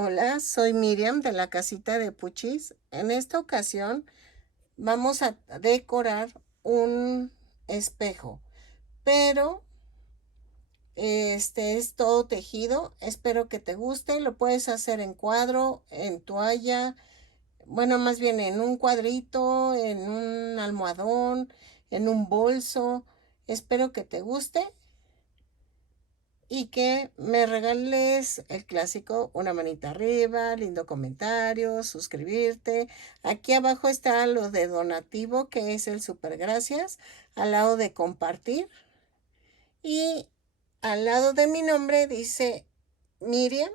Hola, soy Miriam de la casita de Puchis. En esta ocasión vamos a decorar un espejo, pero este es todo tejido. Espero que te guste. Lo puedes hacer en cuadro, en toalla, bueno, más bien en un cuadrito, en un almohadón, en un bolso. Espero que te guste y que me regales el clásico, una manita arriba, lindo comentario, suscribirte. Aquí abajo está lo de donativo, que es el super gracias, al lado de compartir. Y al lado de mi nombre dice Miriam,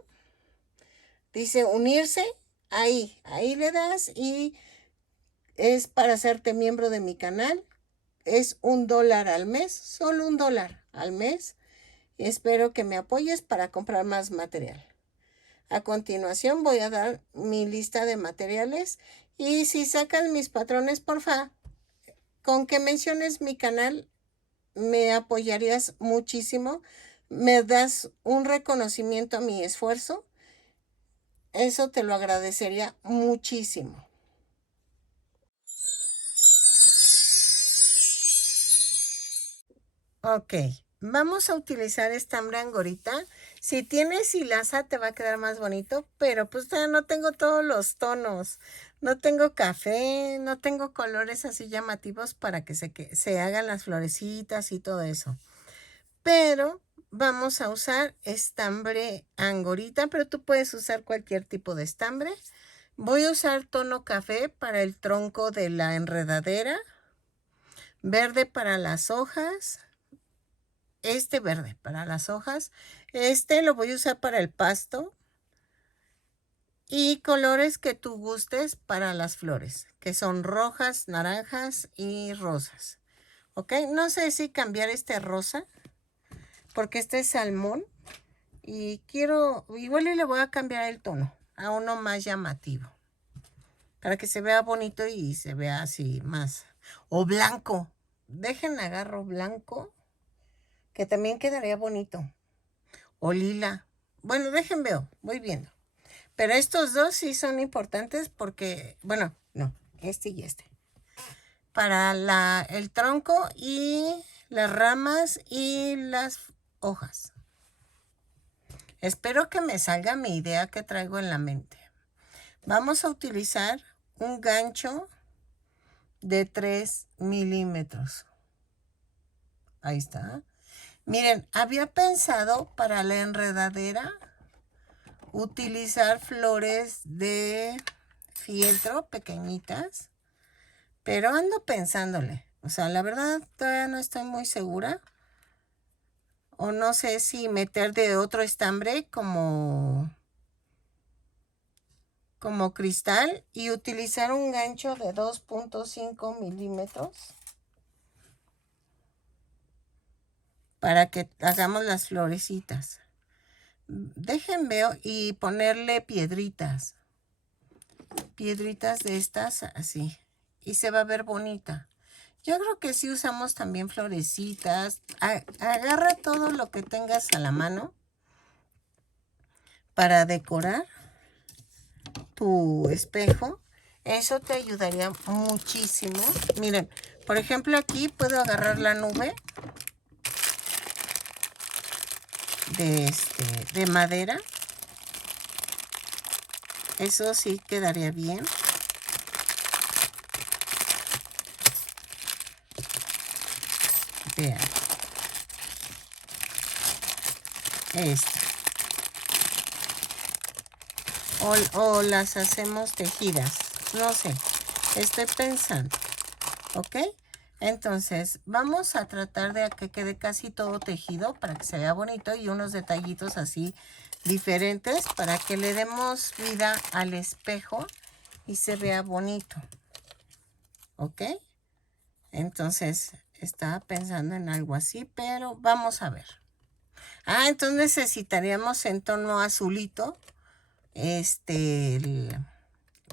dice unirse. Ahí le das y es para hacerte miembro de mi canal. Es $1 al mes, solo $1 al mes. Y espero que me apoyes para comprar más material. A continuación voy a dar mi lista de materiales y si sacas mis patrones, porfa, con que menciones mi canal me apoyarías muchísimo. Me das un reconocimiento a mi esfuerzo. Eso te lo agradecería muchísimo. Ok, vamos a utilizar estambre angorita. Si tienes hilaza te va a quedar más bonito, pero pues todavía no tengo todos los tonos. No tengo café, no tengo colores así llamativos para que se hagan las florecitas y todo eso. Pero vamos a usar estambre angorita, pero tú puedes usar cualquier tipo de estambre. Voy a usar tono café para el tronco de la enredadera, verde para las hojas, este verde para las hojas, este lo voy a usar para el pasto y colores que tú gustes para las flores, que son rojas, naranjas y rosas. ¿Ok? No sé si cambiar este rosa, porque este es salmón y quiero, igual y le voy a cambiar el tono a uno más llamativo, para que se vea bonito y se vea así más, o blanco. Dejen agarro blanco, que también quedaría bonito. O lila. Bueno, dejen veo, voy viendo. Pero estos dos sí son importantes porque, bueno, no, este y este. Para el tronco y las ramas y las hojas. Espero que me salga mi idea que traigo en la mente. Vamos a utilizar un gancho de 3 milímetros. Ahí está. Miren, había pensado para la enredadera utilizar flores de fieltro pequeñitas, pero ando pensándole. O sea, la verdad todavía no estoy muy segura. O no sé si meter de otro estambre como cristal y utilizar un gancho de 2.5 milímetros para que hagamos las florecitas. Dejen veo y ponerle piedritas. Piedritas de estas así. Y se va a ver bonita. Yo creo que sí usamos también florecitas. Agarra todo lo que tengas a la mano para decorar tu espejo. Eso te ayudaría muchísimo. Miren, por ejemplo, aquí puedo agarrar la nube de madera. Eso sí quedaría bien. Vean. Esta. O las hacemos tejidas. No sé. Estoy pensando. ¿Ok? Entonces, vamos a tratar de que quede casi todo tejido para que se vea bonito y unos detallitos así diferentes para que le demos vida al espejo y se vea bonito. ¿Ok? Entonces, estaba pensando en algo así, pero vamos a ver. Entonces necesitaríamos en tono azulito,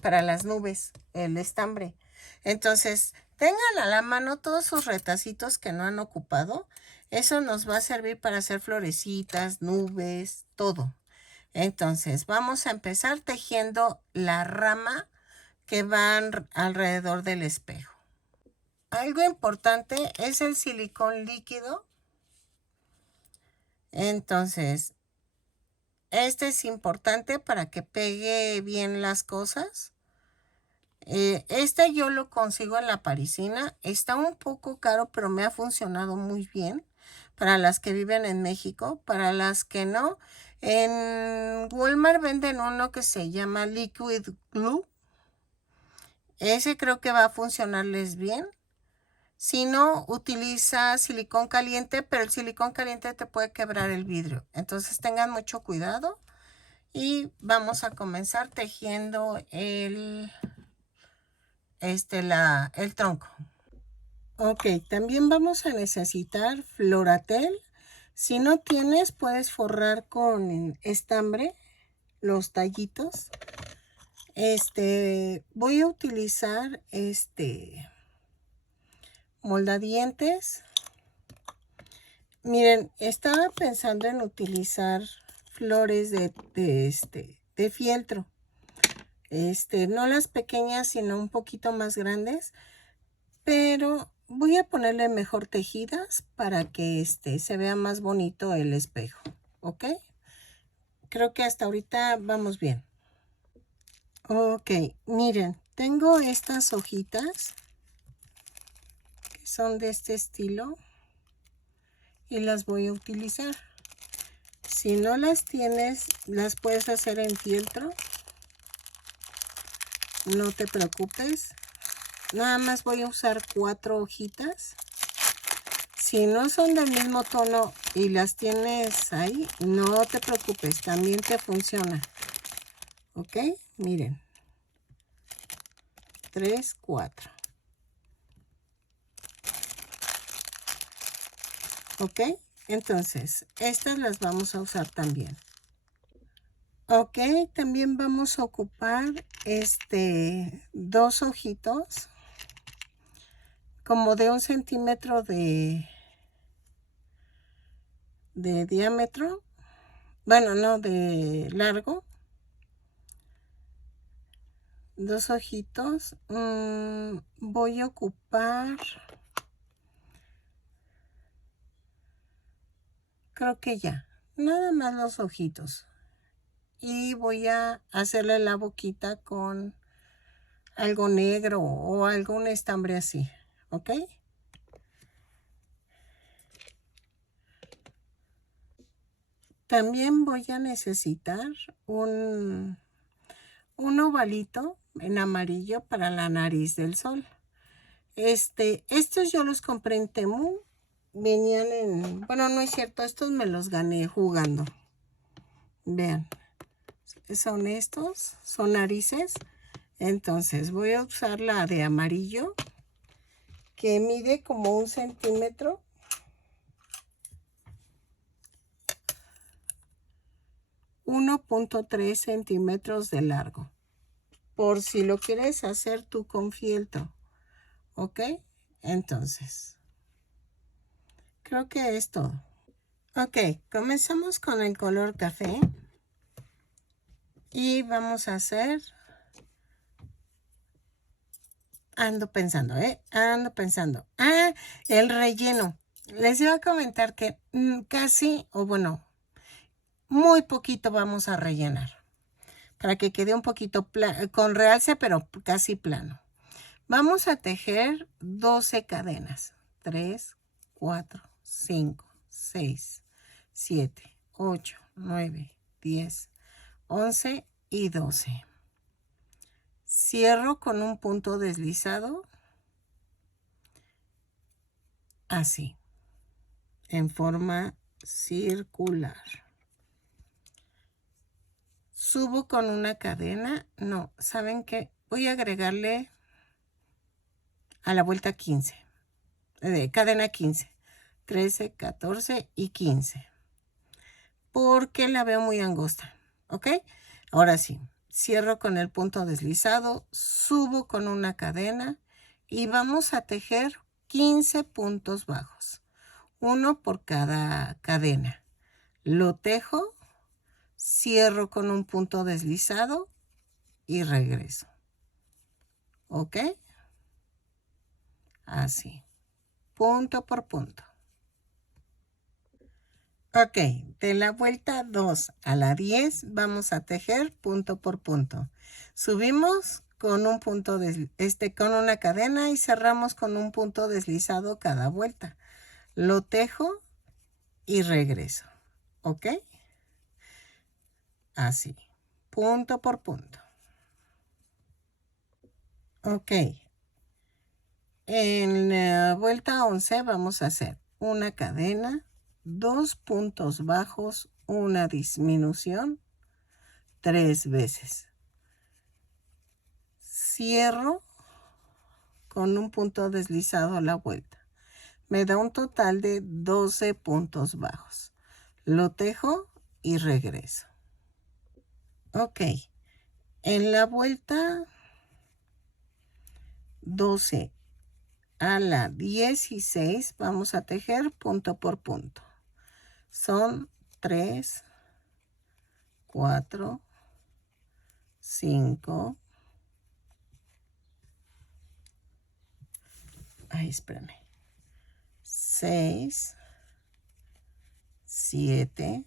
para las nubes, el estambre. Entonces, tengan a la mano todos sus retacitos que no han ocupado. Eso nos va a servir para hacer florecitas, nubes, todo. Entonces, vamos a empezar tejiendo la rama que va alrededor del espejo. Algo importante es el silicón líquido. Entonces, este es importante para que pegue bien las cosas. Este yo lo consigo en la Parisina. Está un poco caro, pero me ha funcionado muy bien para las que viven en México. Para las que no, en Walmart venden uno que se llama Liquid Glue. Ese creo que va a funcionarles bien. Si no, utiliza silicón caliente, pero el silicón caliente te puede quebrar el vidrio. Entonces tengan mucho cuidado y vamos a comenzar tejiendo el tronco. Ok, también vamos a necesitar Floratel. Si no tienes, puedes forrar con estambre los tallitos. Voy a utilizar moldadientes. Miren, estaba pensando en utilizar flores de fieltro. No las pequeñas, sino un poquito más grandes. Pero voy a ponerle mejor tejidas para que se vea más bonito el espejo. ¿Ok? Creo que hasta ahorita vamos bien. Ok, miren, tengo estas hojitas que son de este estilo y las voy a utilizar. Si no las tienes, las puedes hacer en fieltro. No te preocupes. Nada más voy a usar 4 hojitas. Si no son del mismo tono y las tienes ahí, no te preocupes, también te funciona. ¿Ok? Miren. 3, 4. ¿Ok? Entonces, estas las vamos a usar también. Ok, también vamos a ocupar 2 ojitos como de 1 centímetro de diámetro. Bueno, no, de largo. 2 ojitos. Voy a ocupar, creo que ya, nada más los ojitos. Y voy a hacerle la boquita con algo negro o algún estambre así, ¿ok? También voy a necesitar un ovalito en amarillo para la nariz del sol. Estos yo los compré en Temu. Venían en... Bueno, no es cierto, estos me los gané jugando. Vean, son estos, son narices. Entonces voy a usar la de amarillo, que mide como 1 centímetro. .3 centímetros de largo. Por si lo quieres hacer tú con fieltro. ¿Ok? Entonces, creo que es todo. Ok, comenzamos con el color café. Y vamos a hacer... Ando pensando. Ando pensando. Ah, el relleno. Les iba a comentar que casi, o bueno, muy poquito vamos a rellenar. Para que quede un poquito con realce, pero casi plano. Vamos a tejer 12 cadenas. 3, 4, 5, 6, 7, 8, 9, 10, 11 y 12. Cierro con un punto deslizado. Así. En forma circular. Subo con una cadena. No, ¿saben qué? Voy a agregarle a la vuelta 15. Cadena 15. 13, 14 y 15. Porque la veo muy angosta. ¿Ok? Ahora sí. Cierro con el punto deslizado. Subo con una cadena. Y vamos a tejer 15 puntos bajos. Uno por cada cadena. Lo tejo. cierro con un punto deslizado y regreso. ¿Ok? Así, punto por punto. Ok, de la vuelta 2 a la 10 vamos a tejer punto por punto. Subimos con un punto con una cadena y cerramos con un punto deslizado cada vuelta. Lo tejo y regreso. ¿Ok? Así, punto por punto. Ok, en la vuelta 11 vamos a hacer una cadena, 2 puntos bajos, una disminución, 3 veces. Cierro con un punto deslizado a la vuelta. Me da un total de 12 puntos bajos. Lo tejo y regreso. Ok, en la vuelta 12 a la 16 vamos a tejer punto por punto. Son 3, 4, 5. Ay, espérame. 6, 7,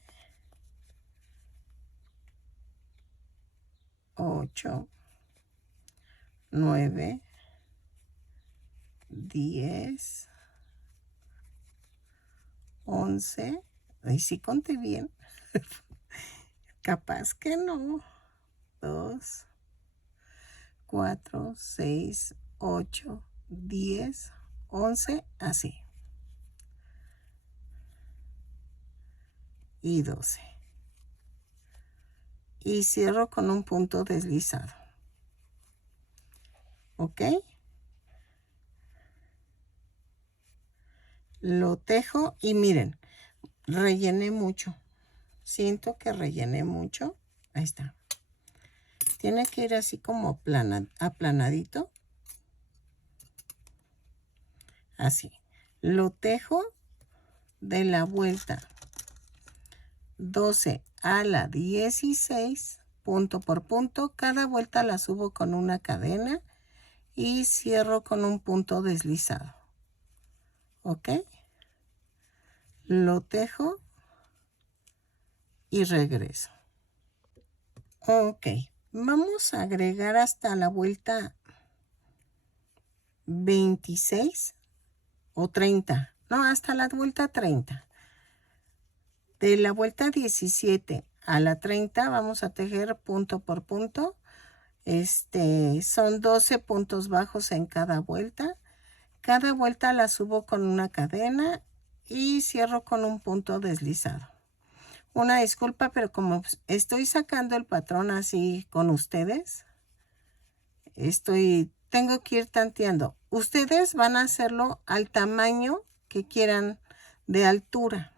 8, 9, 10, 11. Ay, sí conté bien. Capaz que no. 2, 4, 6, 8, 10, 11, así. Y 12. Y cierro con un punto deslizado. ¿Ok? Lo tejo y miren, rellené mucho. Siento que rellené mucho. Ahí está. Tiene que ir así como aplanadito. Así. Lo tejo de la vuelta 12 a la 16, punto por punto. Cada vuelta la subo con una cadena y cierro con un punto deslizado. ¿Ok? Lo tejo y regreso. Ok. Vamos a agregar hasta la vuelta 26 o 30. No, hasta la vuelta 30. De la vuelta 17 a la 30 vamos a tejer punto por punto. Son 12 puntos bajos en cada vuelta. Cada vuelta la subo con una cadena y cierro con un punto deslizado. Una disculpa, pero como estoy sacando el patrón así con ustedes, tengo que ir tanteando. Ustedes van a hacerlo al tamaño que quieran de altura.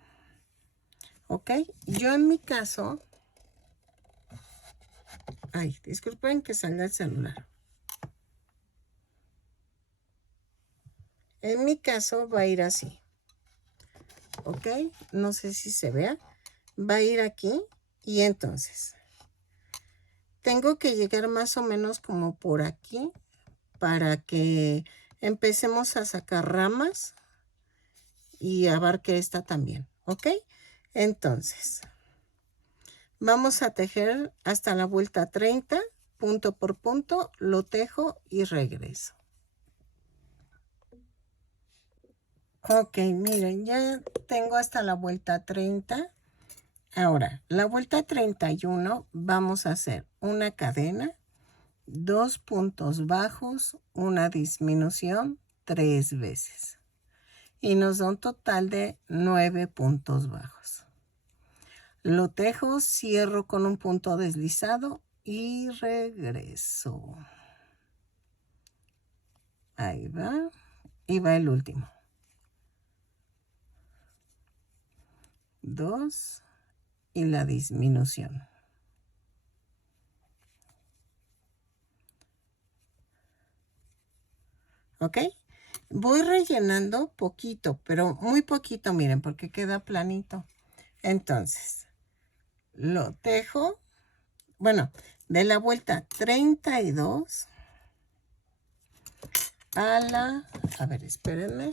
¿Ok? Yo en mi caso... Ay, disculpen que salga el celular. En mi caso va a ir así. ¿Ok? No sé si se vea. Va a ir aquí y entonces tengo que llegar más o menos como por aquí para que empecemos a sacar ramas y abarque esta también. ¿Ok? Entonces, vamos a tejer hasta la vuelta 30, punto por punto, lo tejo y regreso. Ok, miren, ya tengo hasta la vuelta 30. Ahora, la vuelta 31 vamos a hacer una cadena, 2 puntos bajos, una disminución, 3 veces. Y nos da un total de 9 puntos bajos. Lo tejo, cierro con un punto deslizado y regreso. Ahí va. Y va el último. 2 y la disminución. ¿Ok? Voy rellenando poquito, pero muy poquito, miren, porque queda planito. Entonces, lo tejo, bueno, de la vuelta 32 a la, a ver, espérenme.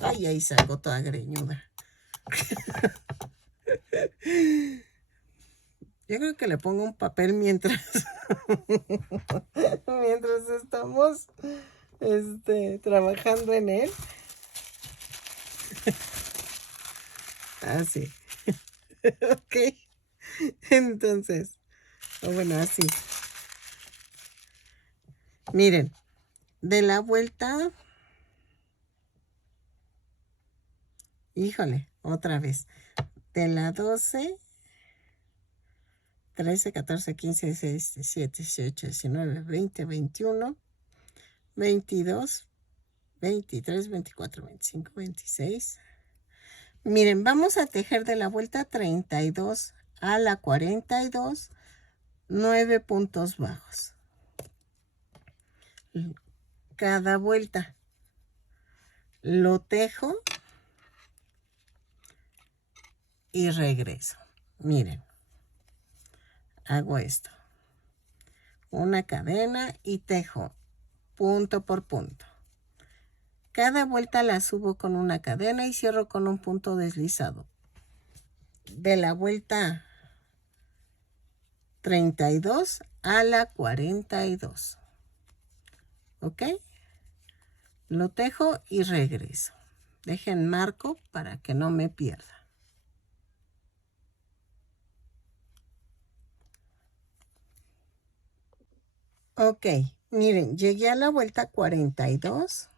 Ay, ahí salgo toda greñuda. Yo creo que le pongo un papel mientras mientras estamos trabajando en él. Así. Ok. Entonces, bueno, así. Miren, de la vuelta. Híjole, otra vez. De la 12, 13, 14, 15, 16, 17, 18, 19, 20, 21, 22, 23, 24, 25, 26. Miren, vamos a tejer de la vuelta 32 a la 42, 9 puntos bajos. Cada vuelta lo tejo y regreso. Miren, hago esto. Una cadena y tejo punto por punto. Cada vuelta la subo con una cadena y cierro con un punto deslizado. De la vuelta 32 a la 42. ¿Ok? Lo tejo y regreso. Dejen marco para que no me pierda. Ok, miren, llegué a la vuelta 42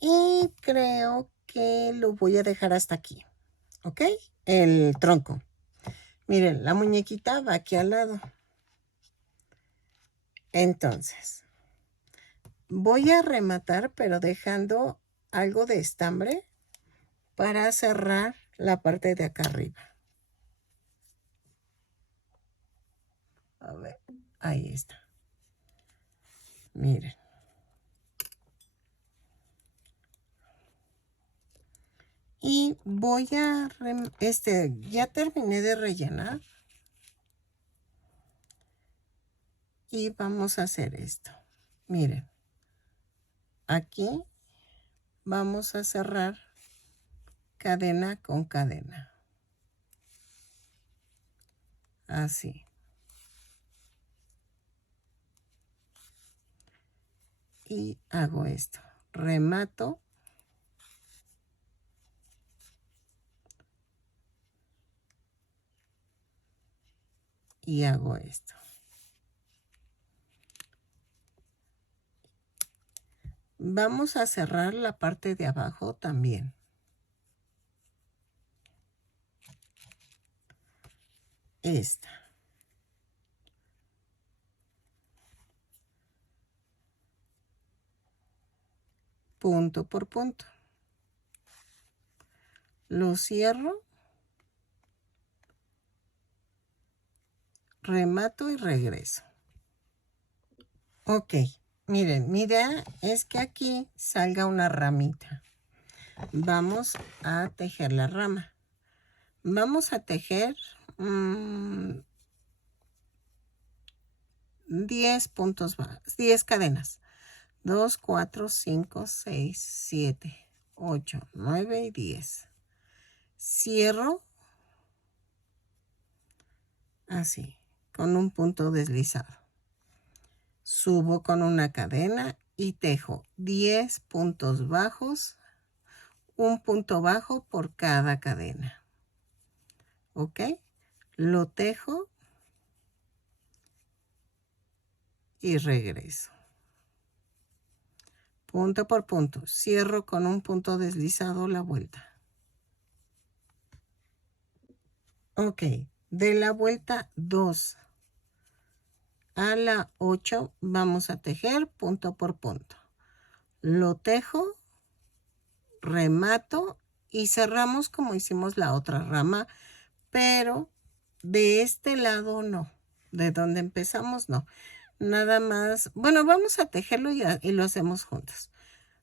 y creo que lo voy a dejar hasta aquí. ¿Ok? El tronco. Miren, la muñequita va aquí al lado. Entonces, voy a rematar, pero dejando algo de estambre para cerrar la parte de acá arriba. A ver, ahí está. Miren. Y voy a, ya terminé de rellenar. Y vamos a hacer esto. Miren. Aquí vamos a cerrar cadena con cadena. Así. Y hago esto. Remato. Y hago esto. Vamos a cerrar la parte de abajo también. Esta. Punto por punto. Lo cierro. Remato y regreso. Ok, miren, mi idea es que aquí salga una ramita. Vamos a tejer la rama. Vamos a tejer 10 puntos bajos, 10 cadenas. 2, 4, 5, 6, 7, 8, 9 y 10. Cierro así, con un punto deslizado. Subo con una cadena y tejo 10 puntos bajos, un punto bajo por cada cadena. ¿Ok? Lo tejo y regreso. Punto por punto. Cierro con un punto deslizado la vuelta. Ok, de la vuelta 2 a la 8 vamos a tejer punto por punto. Lo tejo, remato y cerramos como hicimos la otra rama, pero de este lado no, de donde empezamos no. Nada más, bueno, vamos a tejerlo y lo hacemos juntos.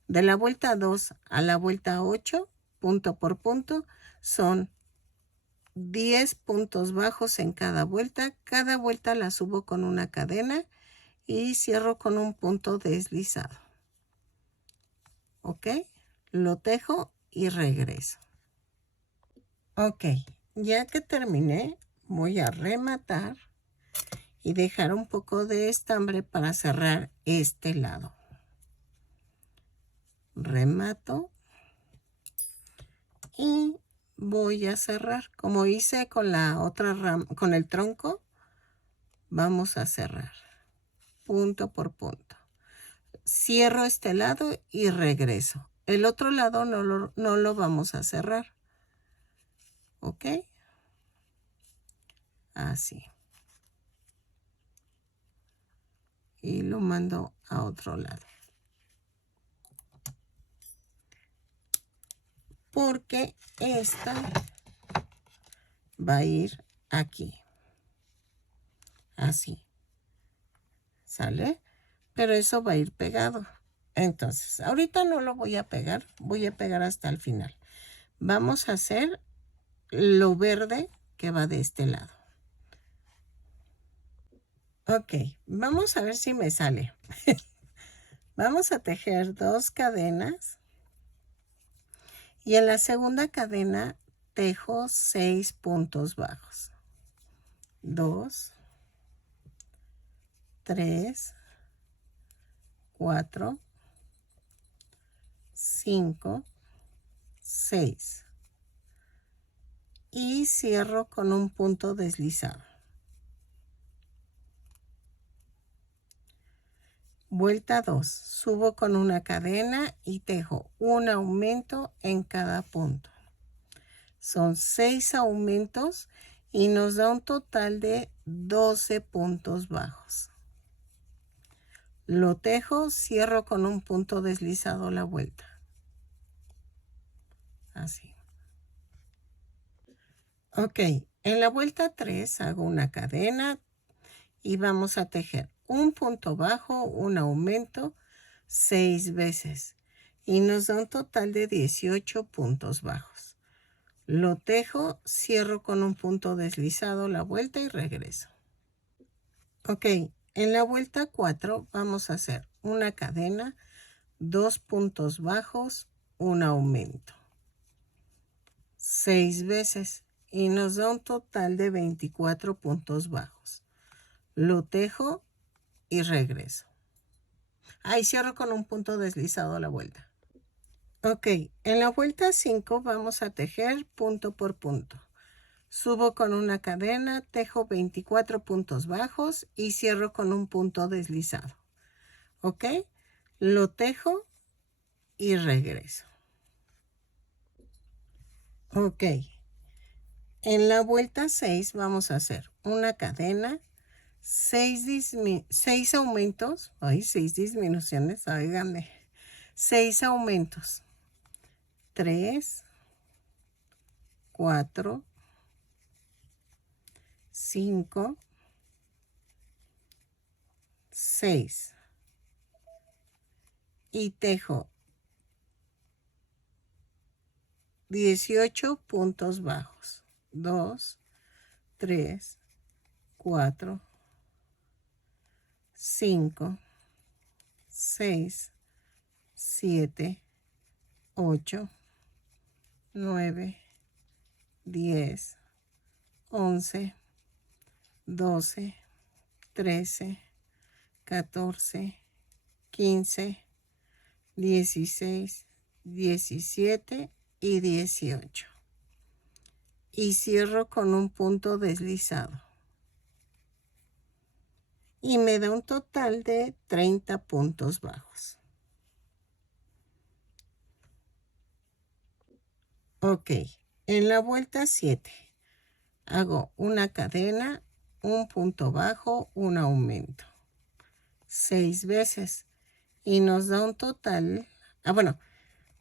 De la vuelta 2 a la vuelta 8, punto por punto, son 10 puntos bajos en cada vuelta la subo con una cadena y cierro con un punto deslizado. ¿Ok? Lo tejo y regreso. Ok, ya que terminé, voy a rematar y dejar un poco de estambre para cerrar este lado. Remato y voy a cerrar. Como hice con la otra rama, con el tronco, vamos a cerrar punto por punto. Cierro este lado y regreso. El otro lado no lo vamos a cerrar. ¿Ok? Así. Y lo mando a otro lado. Porque esta va a ir aquí. Así. ¿Sale? Pero eso va a ir pegado. Entonces, ahorita no lo voy a pegar. Voy a pegar hasta el final. Vamos a hacer lo verde que va de este lado. Ok, vamos a ver si me sale. Vamos a tejer 2 cadenas. Y en la segunda cadena tejo 6 puntos bajos. 2, 3, 4, 5, 6. Y cierro con un punto deslizado. Vuelta 2. Subo con una cadena y tejo un aumento en cada punto. Son 6 aumentos y nos da un total de 12 puntos bajos. Lo tejo, cierro con un punto deslizado la vuelta. Así. Ok, en la vuelta 3 hago una cadena y vamos a tejer un punto bajo, un aumento, 6 veces. Y nos da un total de 18 puntos bajos. Lo tejo, cierro con un punto deslizado la vuelta y regreso. Ok, en la vuelta 4 vamos a hacer una cadena, 2 puntos bajos, un aumento. 6 veces y nos da un total de 24 puntos bajos. Lo tejo y regreso. Ahí cierro con un punto deslizado a la vuelta. Ok, en la vuelta 5 vamos a tejer punto por punto. Subo con una cadena, tejo 24 puntos bajos y cierro con un punto deslizado. Ok, lo tejo y regreso. Ok, en la vuelta 6 vamos a hacer una cadena, 6 aumentos, 6 disminuciones, óigame, 6 aumentos, 3, 4, 5, 6 y tejo 18 puntos bajos, 2, 3, 4, 5, 6, 7, 8, 9, 10, 11, 12, 13, 14, 15, 16, 17 y 18. Y cierro con un punto deslizado. Y me da un total de 30 puntos bajos. Ok, en la vuelta 7 hago una cadena, un punto bajo, un aumento. 6 veces. Y nos da un total,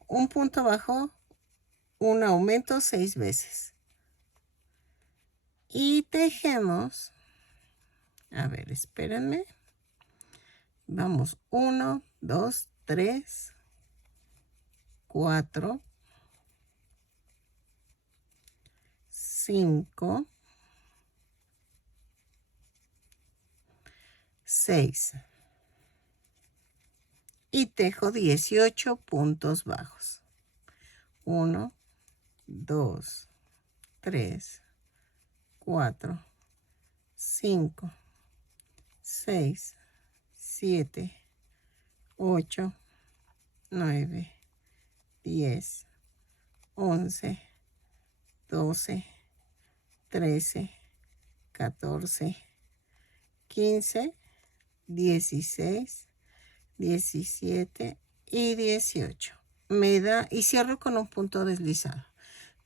un punto bajo, un aumento 6 veces. Y tejemos, a ver, espérenme. Vamos, 1, 2, 3, 4, 5, 6 y tejo 18 puntos bajos. 1, 2, 3, 4, 5, 6, 7, 8, 9, 10, 11, 12, 13, 14, 15, 16, 17 y 18. Me da, y cierro con un punto deslizado.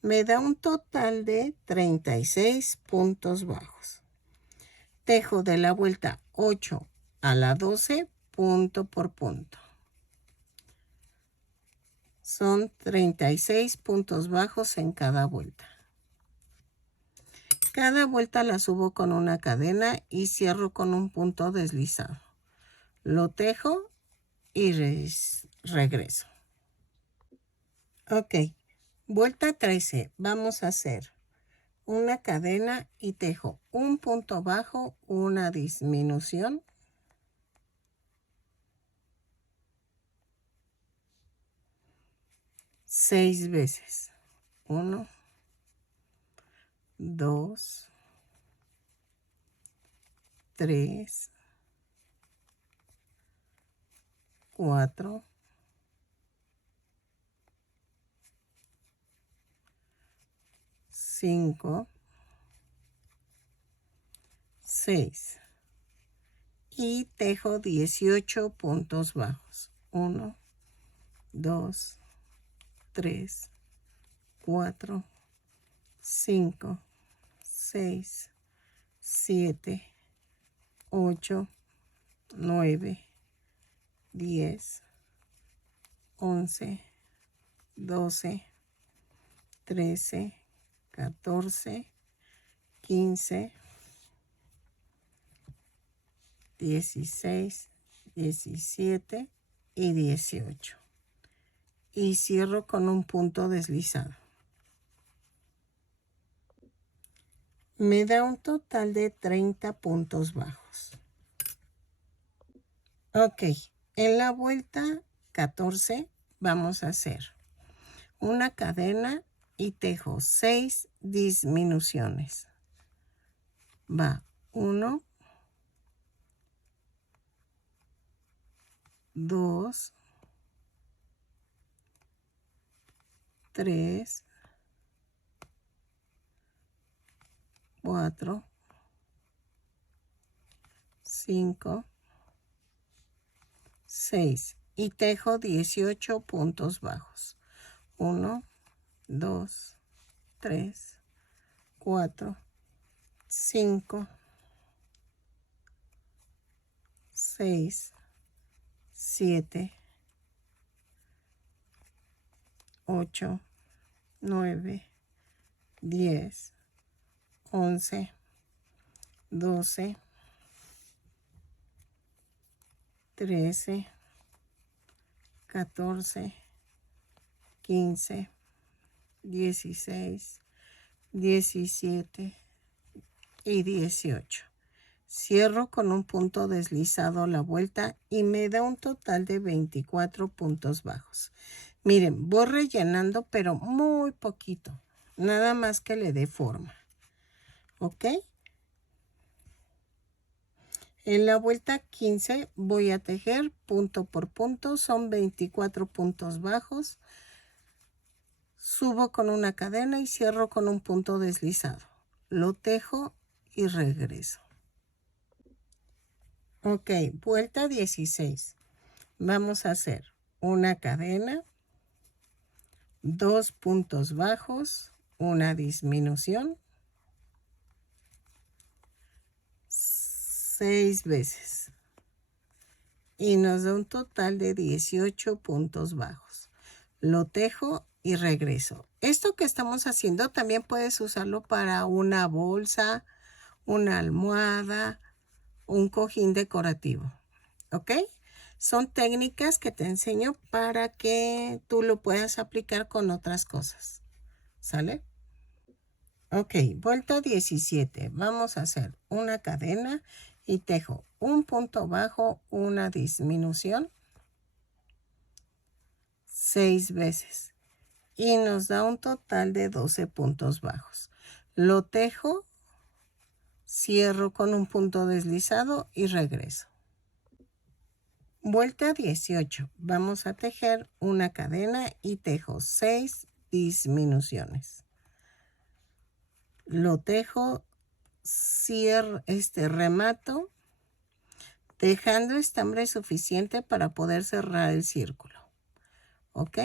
Me da un total de 36 puntos bajos. Tejo de la vuelta 8 a la 12, punto por punto. Son 36 puntos bajos en cada vuelta. Cada vuelta la subo con una cadena y cierro con un punto deslizado. Lo tejo y regreso. Ok, vuelta 13. Vamos a hacer una cadena y tejo un punto bajo, una disminución. Seis veces. 1, 2, 3, 4, 5, 6 y tejo 18 puntos bajos. 1, 2, 3, 4, 5, 6, 7, 8, 9, 10, 11, 12, 13, 14, 15, 16, 17 y 18. Y cierro con un punto deslizado. Me da un total de 30 puntos bajos. Ok, en la vuelta 14 vamos a hacer una cadena y tejo 6 disminuciones. Va 1, 2, 3, 4, 5, 6 y tejo 18 puntos bajos. 1, 2, 3, 4, 5, 6, 7, 8, 9, 10, 11, 12, 13, 14, 15, 16, 17 y 18. Cierro con un punto deslizado la vuelta y me da un total de 24 puntos bajos. Miren, voy rellenando, pero muy poquito. Nada más que le dé forma. ¿Ok? En la vuelta 15 voy a tejer punto por punto. Son 24 puntos bajos. Subo con una cadena y cierro con un punto deslizado. Lo tejo y regreso. Ok, vuelta 16. Vamos a hacer una cadena, 2 puntos bajos, una disminución, 6 veces. Y nos da un total de 18 puntos bajos. Lo tejo y regreso. Esto que estamos haciendo también puedes usarlo para una bolsa, una almohada, un cojín decorativo. ¿Ok? Son técnicas que te enseño para que tú lo puedas aplicar con otras cosas. ¿Sale? Ok, vuelta 17. Vamos a hacer una cadena y tejo un punto bajo, una disminución 6 veces. Y nos da un total de 12 puntos bajos. Lo tejo, cierro con un punto deslizado y regreso. Vuelta 18. Vamos a tejer una cadena y tejo 6 disminuciones. Lo tejo, cierro, remato, dejando estambre suficiente para poder cerrar el círculo. ¿Ok?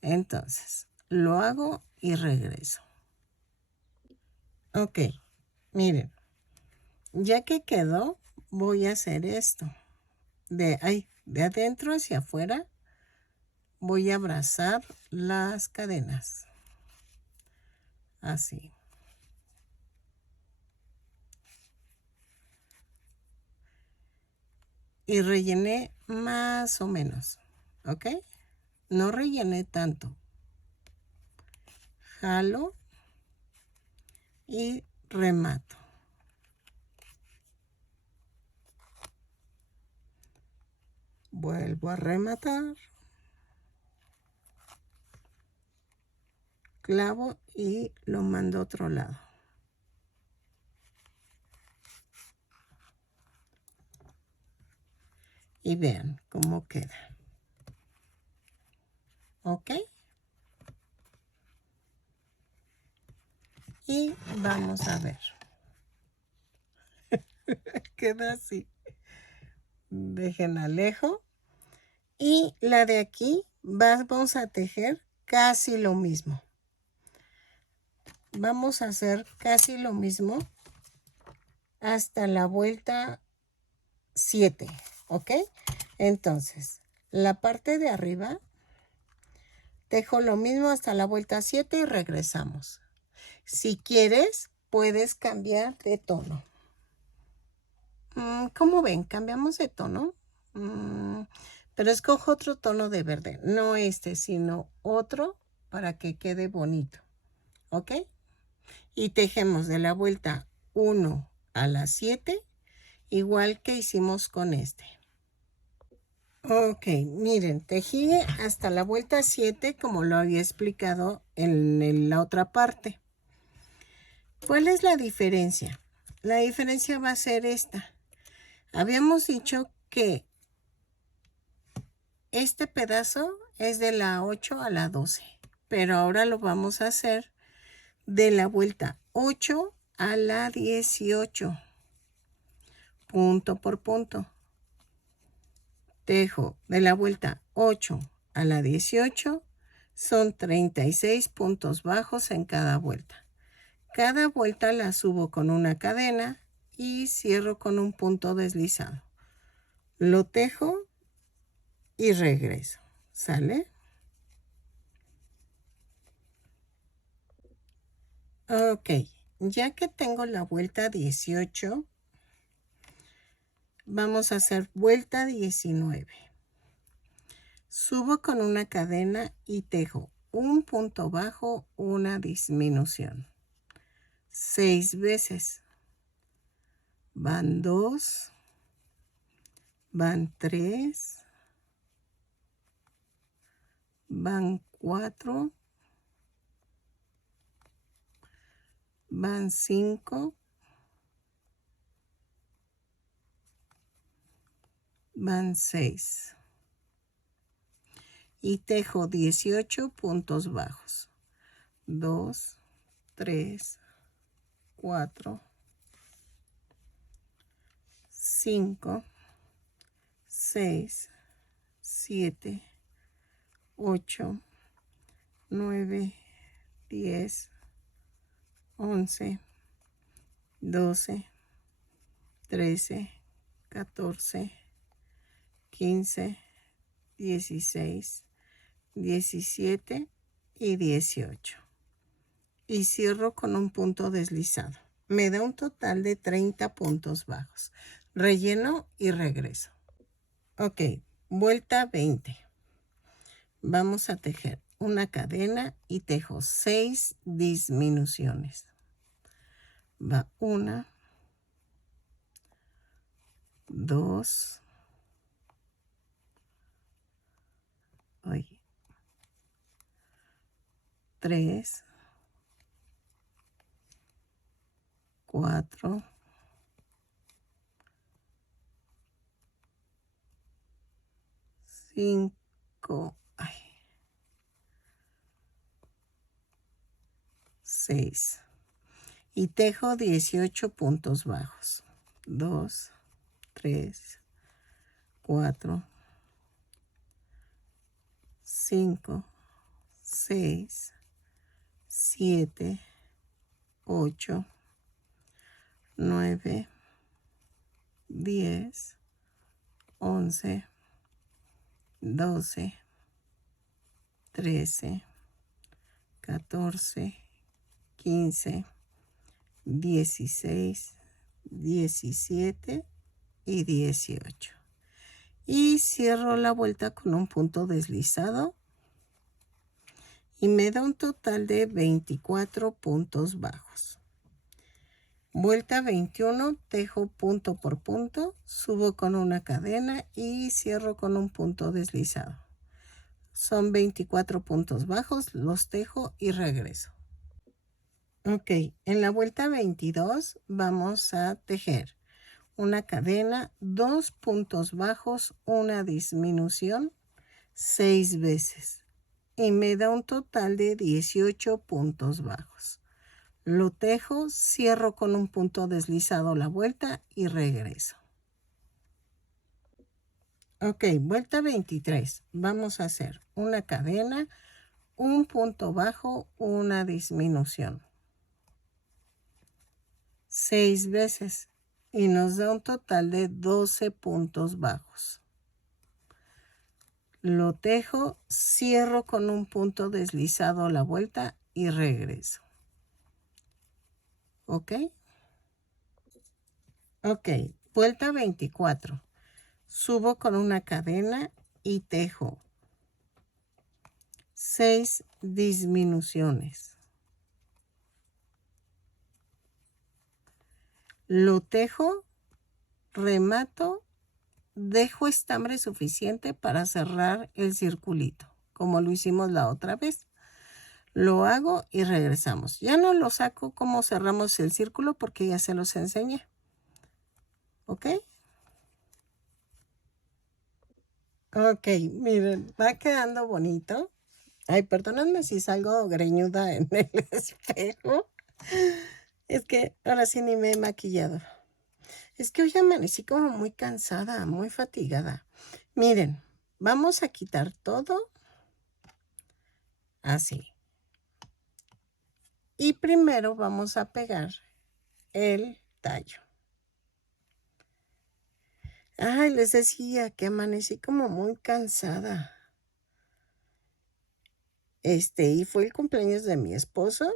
Entonces, lo hago y regreso. Ok, miren, ya que quedó, voy a hacer esto. De adentro hacia afuera, voy a abrazar las cadenas. Así. Y rellené más o menos, ¿ok? No rellené tanto. Jalo y remato. Vuelvo a rematar. Clavo y lo mando a otro lado. Y vean cómo queda. ¿Ok? Y vamos a ver. Queda así. Dejen alejo. Y la de aquí vamos a tejer casi lo mismo. Vamos a hacer casi lo mismo hasta la vuelta 7, ¿ok? Entonces, la parte de arriba tejo lo mismo hasta la vuelta 7 y regresamos. Si quieres, puedes cambiar de tono. ¿Cómo ven? ¿Cambiamos de tono? Pero escojo otro tono de verde. No este, sino otro para que quede bonito. ¿Ok? Y tejemos de la vuelta 1 a la 7, igual que hicimos con este. Ok, miren, tejí hasta la vuelta 7 como lo había explicado en la otra parte. ¿Cuál es la diferencia? La diferencia va a ser esta. Habíamos dicho que este pedazo es de la 8 a la 12, pero ahora lo vamos a hacer de la vuelta 8 a la 18, punto por punto. Tejo de la vuelta 8 a la 18, son 36 puntos bajos en cada vuelta. Cada vuelta la subo con una cadena y cierro con un punto deslizado. Lo tejo y regreso. ¿Sale? Ok, ya que tengo la vuelta 18, vamos a hacer vuelta 19. Subo con una cadena y tejo un punto bajo, una disminución. 6 veces. Van 2, van 3, van 4, van 5, van 6. Y tejo 18 puntos bajos. 2, 3, 4, 5, 6, 7, 8, 9, 10, 11, 12, 13, 14, 15, 16, 17 y 18. Y cierro con un punto deslizado. Me da un total de 30 puntos bajos. Relleno y regreso. Ok, vuelta 20. Vamos a tejer una cadena y tejo 6 disminuciones. Va 1, 2, 3, 4, 5, 6. Y tejo 18 puntos bajos. 2, 3, 4, 5, 6, 7, 8, 9, 10, 11, 12, 13, 14, 15, 16, 17 y 18. Y cierro la vuelta con un punto deslizado y me da un total de 24 puntos bajos. Vuelta 21, tejo punto por punto, subo con una cadena y cierro con un punto deslizado. Son 24 puntos bajos, los tejo y regreso. Ok, en la vuelta 22 vamos a tejer una cadena, 2 puntos bajos, una disminución, 6 veces. Y me da un total de 18 puntos bajos. Lo tejo, cierro con un punto deslizado la vuelta y regreso. Ok, vuelta 23. Vamos a hacer una cadena, un punto bajo, una disminución. 6 veces. Y nos da un total de 12 puntos bajos. Lo tejo, cierro con un punto deslizado la vuelta y regreso. ¿Ok? Ok, vuelta 24. Subo con una cadena y tejo 6 disminuciones. Lo tejo, remato, dejo estambre suficiente para cerrar el circulito, como lo hicimos la otra vez. Lo hago y regresamos. Ya no lo saco como cerramos el círculo porque ya se los enseñé. ¿Ok? Ok, miren, va quedando bonito. Ay, perdónenme si salgo greñuda en el espejo. Es que ahora sí ni me he maquillado. Es que hoy amanecí como muy cansada, muy fatigada. Miren, vamos a quitar todo así. Y primero vamos a pegar el tallo. Ay, les decía que amanecí como muy cansada. Y fue el cumpleaños de mi esposo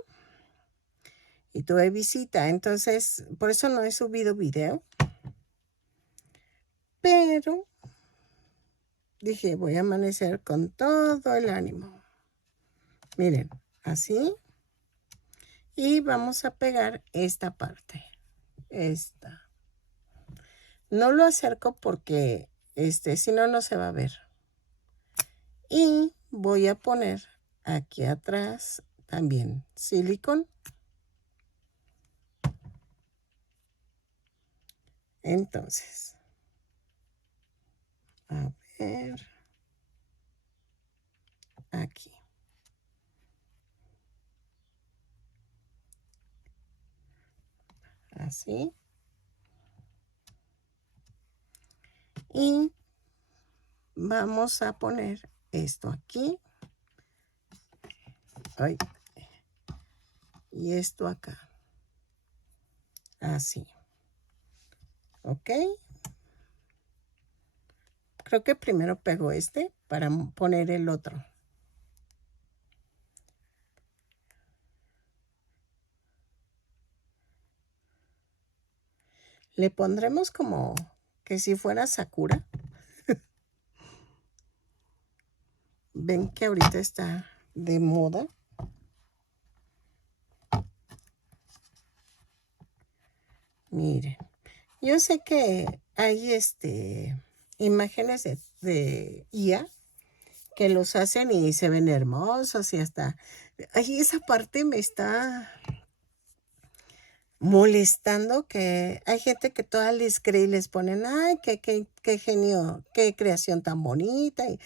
y tuve visita, entonces por eso no he subido video. Pero dije, voy a amanecer con todo el ánimo. Miren, así. Y vamos a pegar esta parte. Esta. No lo acerco porque si no, no se va a ver. Y voy a poner aquí atrás también silicón. Entonces, a ver, aquí. Así. Y vamos a poner esto aquí. Ay. Y esto acá. Así. ¿Ok? Creo que primero pego para poner el otro. Le pondremos como que si fuera Sakura. Ven que ahorita está de moda. Miren, yo sé que hay imágenes de IA que los hacen y se ven hermosos y hasta... Ay, esa parte me está molestando, que hay gente que toda les cree y les ponen, ay, qué genio, qué creación tan bonita. Y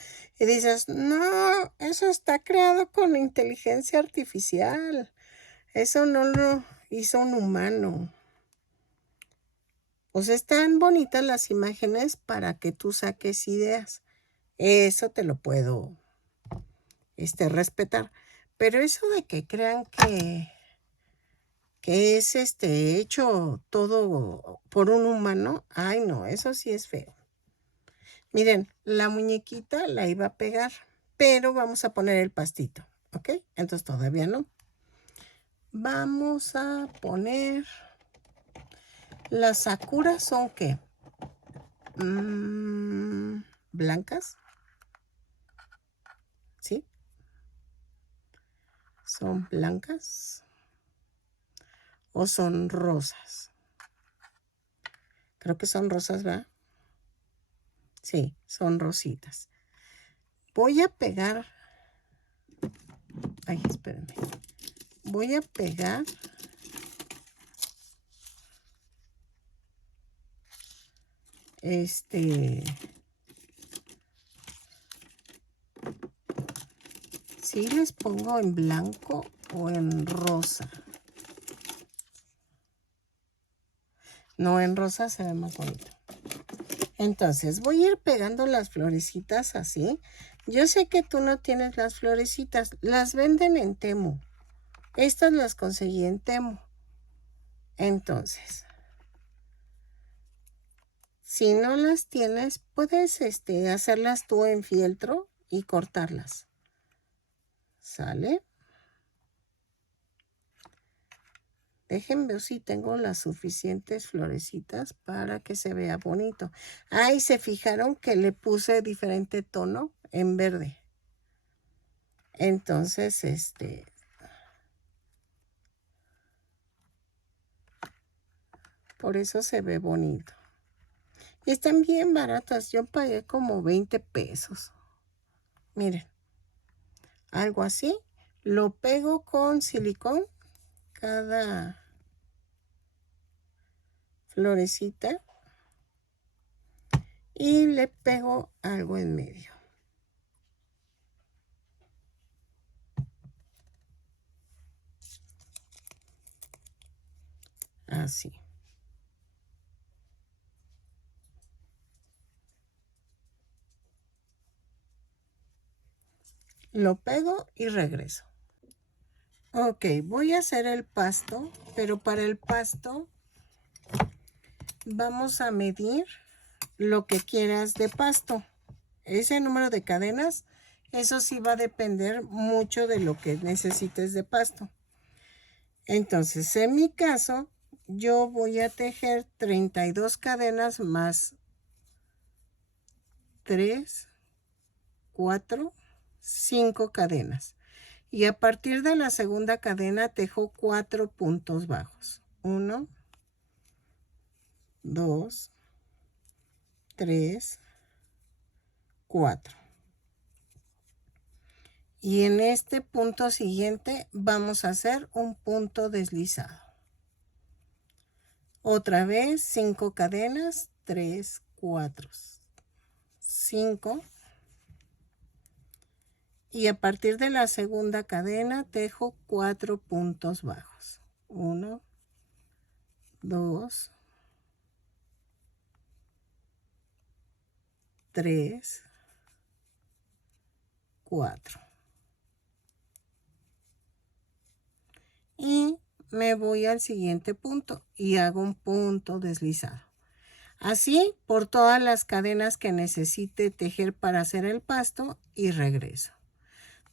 dices, no, eso está creado con inteligencia artificial. Eso no lo hizo un humano. O sea, están bonitas las imágenes para que tú saques ideas. Eso te lo puedo respetar. Pero eso de que crean que es hecho todo por un humano, ay no, eso sí es feo. Miren, la muñequita la iba a pegar, pero vamos a poner el pastito, ¿ok? Entonces todavía no. Vamos a poner... ¿Las sakuras son qué? ¿Blancas? ¿Sí? ¿Son blancas? ¿O son rosas? Creo que son rosas, ¿verdad? Sí, son rositas. Voy a pegar... Ay, espérenme. Voy a pegar... Si les pongo en blanco o en rosa. No, en rosa se ve más bonito. Entonces, voy a ir pegando las florecitas así. Yo sé que tú no tienes las florecitas. Las venden en Temu. Estas las conseguí en Temu. Entonces, si no las tienes, puedes hacerlas tú en fieltro y cortarlas. ¿Sale? Déjenme ver si tengo las suficientes florecitas para que se vea bonito. Ahí se fijaron que le puse diferente tono en verde. Entonces, por eso se ve bonito. Y están bien baratas. Yo pagué como 20 pesos. Miren, algo así. Lo pego con silicón. Cada florecita. Y le pego algo en medio. Así. Lo pego y regreso. Ok, voy a hacer el pasto, pero para el pasto vamos a medir lo que quieras de pasto. Ese número de cadenas, eso sí va a depender mucho de lo que necesites de pasto. Entonces, en mi caso, yo voy a tejer 32 cadenas más 3, 4, 5 cadenas. Y a partir de la segunda cadena tejo 4 puntos bajos. 1, 2, 3, 4. Y en este punto siguiente vamos a hacer un punto deslizado. Otra vez 5 cadenas, 3, 4, 5. Y a partir de la segunda cadena tejo 4 puntos bajos. 1, 2, 3, 4. Y me voy al siguiente punto y hago un punto deslizado. Así por todas las cadenas que necesite tejer para hacer el pasto y regreso.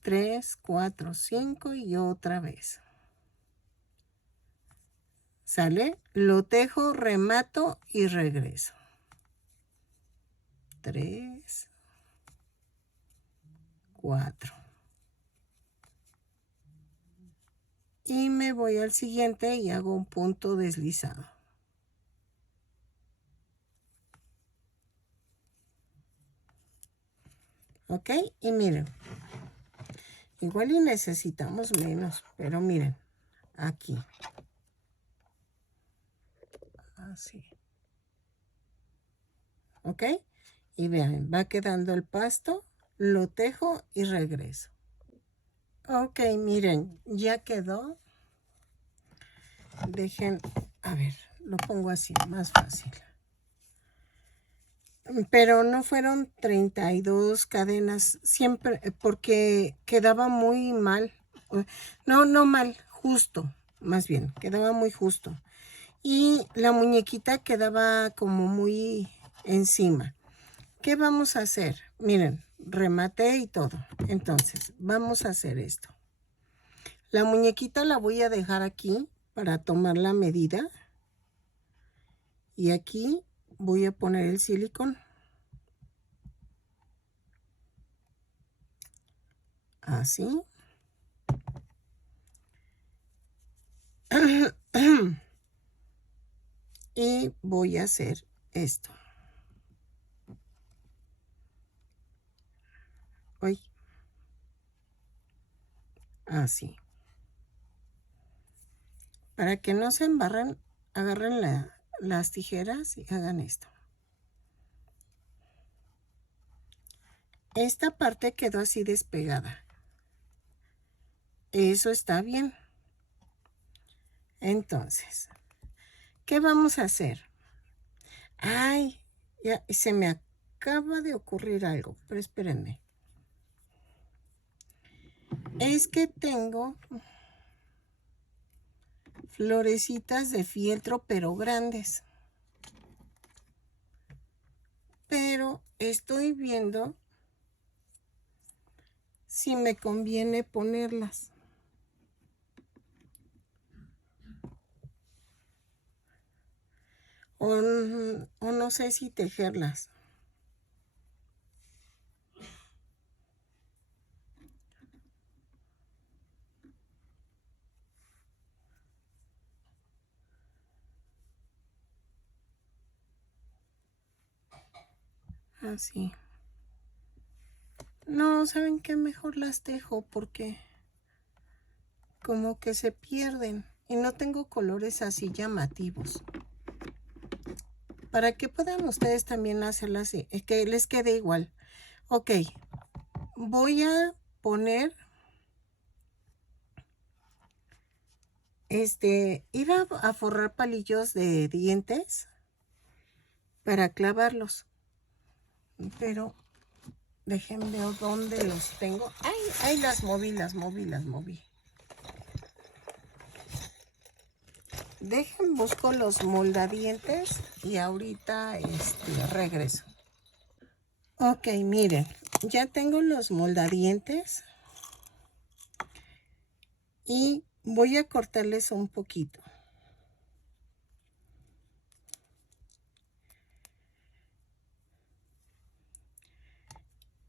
3, 4, 5 y otra vez. ¿Sale? Lo tejo, remato y regreso. 3, 4. Y me voy al siguiente y hago un punto deslizado. ¿Ok? Y miren, igual y necesitamos menos, pero miren, aquí. Así. ¿Ok? Y vean, va quedando el pasto, lo tejo y regreso. Ok, miren, ya quedó. Dejen, a ver, lo pongo así, más fácil. Pero no fueron 32 cadenas, siempre, porque quedaba muy mal. No mal, justo, más bien, quedaba muy justo. Y la muñequita quedaba como muy encima. ¿Qué vamos a hacer? Miren, rematé y todo. Entonces, vamos a hacer esto. La muñequita la voy a dejar aquí para tomar la medida. Y aquí voy a poner el silicón. Así. Y voy a hacer esto. Hoy. Así. Para que no se embarren, agarren las tijeras y hagan esto. Esta parte quedó así despegada. Eso está bien. Entonces, ¿qué vamos a hacer? Ay, ya se me acaba de ocurrir algo, pero espérenme. Es que tengo florecitas de fieltro, pero grandes. Pero estoy viendo si me conviene ponerlas. O no sé si tejerlas. Así. No, ¿saben qué? Mejor las tejo porque como que se pierden y no tengo colores así llamativos. Para que puedan ustedes también hacerlas así, que les quede igual. Ok, voy a poner iba a forrar palillos de dientes para clavarlos, pero déjenme ver dónde los tengo. Ay, las moví. Busco los moldadientes y ahorita regreso. Ok, miren, ya tengo los moldadientes y voy a cortarles un poquito.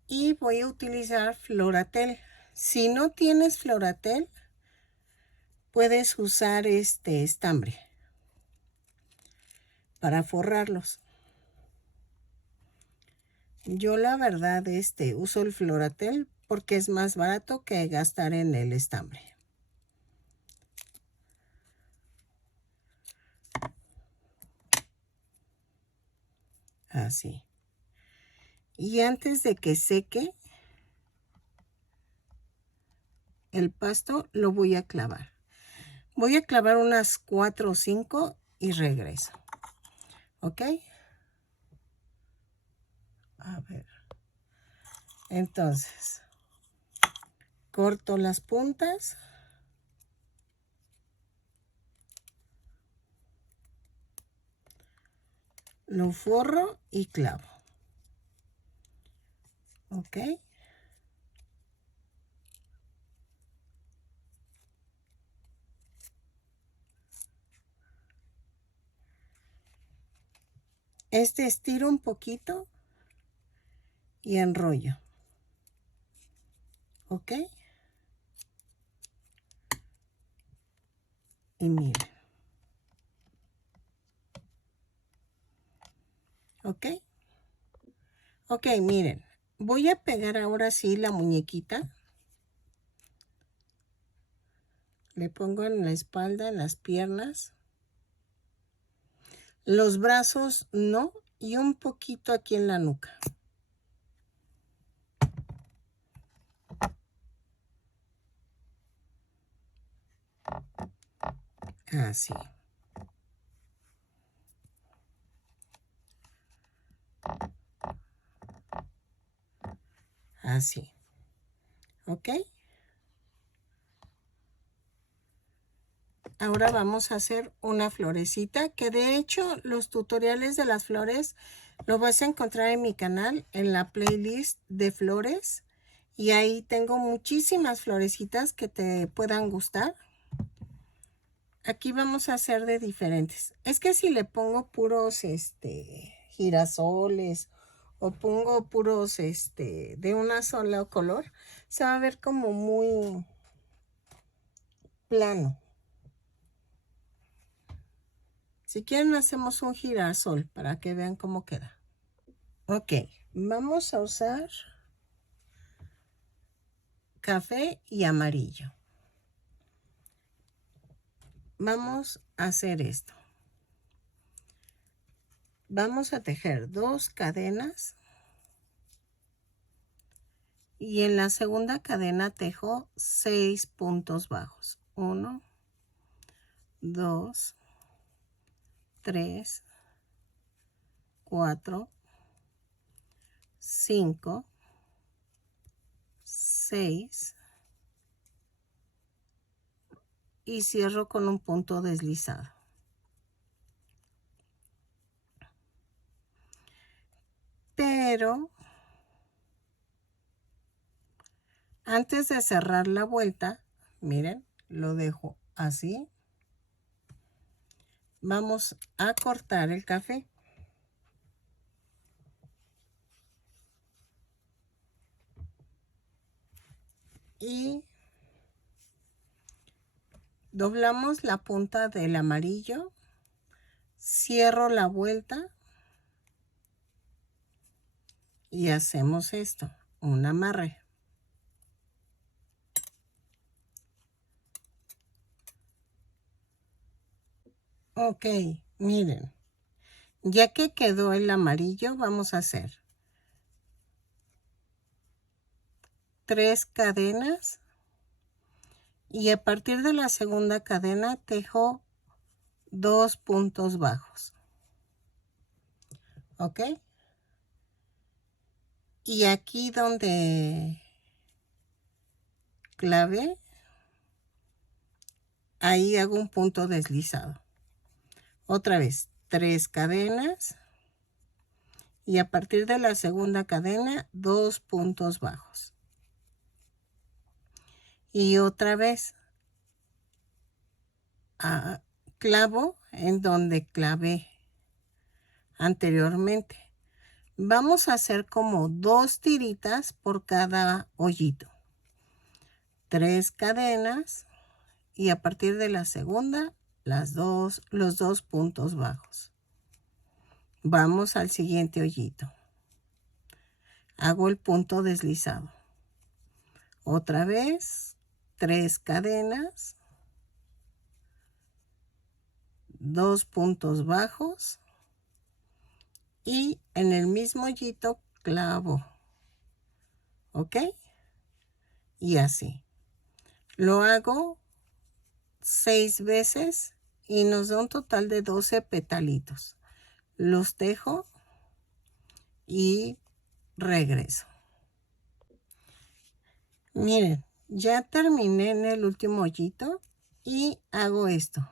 Y voy a utilizar Floratel. Si no tienes Floratel, puedes usar estambre para forrarlos. Yo la verdad uso el Floratel porque es más barato que gastar en el estambre. Así. Y antes de que seque el pasto, lo voy a clavar. Voy a clavar unas 4 o 5 y regreso. ¿Ok? A ver. Entonces, corto las puntas. Lo forro y clavo. ¿Ok? Estiro un poquito y enrollo. ¿Ok? Y miren. ¿Ok? Ok, miren. Voy a pegar ahora sí la muñequita. Le pongo en la espalda, en las piernas. Los brazos no, y un poquito aquí en la nuca. Así. Así. ¿Ok? Ahora vamos a hacer una florecita, que de hecho los tutoriales de las flores lo vas a encontrar en mi canal, en la playlist de flores. Y ahí tengo muchísimas florecitas que te puedan gustar. Aquí vamos a hacer de diferentes. Es que si le pongo puros girasoles o pongo puros de una sola color, se va a ver como muy plano. Si quieren hacemos un girasol para que vean cómo queda. Ok, vamos a usar café y amarillo. Vamos a hacer esto. Vamos a tejer 2 cadenas y en la segunda cadena tejo 6 puntos bajos. 1, 2, 3, 4, 5, 6 y cierro con un punto deslizado. Pero antes de cerrar la vuelta, miren, lo dejo así. Vamos a cortar el café. Y doblamos la punta del amarillo, cierro la vuelta y hacemos esto, un amarre. Ok, miren, ya que quedó el amarillo, vamos a hacer 3 cadenas y a partir de la segunda cadena tejo 2 puntos bajos. ¿Ok? Y aquí donde clavé, ahí hago un punto deslizado. Otra vez, 3 cadenas y a partir de la segunda cadena, 2 puntos bajos. Y otra vez, clavo en donde clavé anteriormente. Vamos a hacer como 2 tiritas por cada hoyito. 3 cadenas y a partir de la segunda, los 2 puntos bajos. Vamos al siguiente hoyito. Hago el punto deslizado. Otra vez, 3 cadenas, 2 puntos bajos y en el mismo hoyito clavo. ¿Ok? Y así. Lo hago 6 veces y nos da un total de 12 petalitos. Los tejo y regreso. Miren, ya terminé en el último hoyito y hago esto.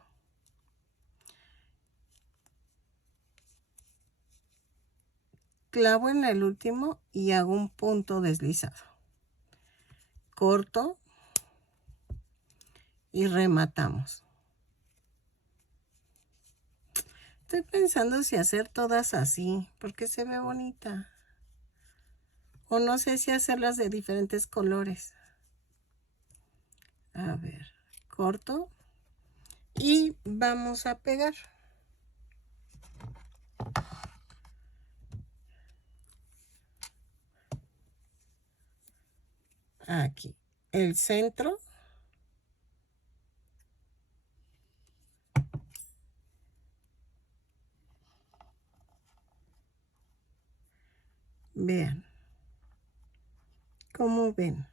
Clavo en el último y hago un punto deslizado. Corto y rematamos. Estoy pensando si hacer todas así, porque se ve bonita. O no sé si hacerlas de diferentes colores. A ver, corto y vamos a pegar. aquí, el centro. Vean. ¿Cómo ven?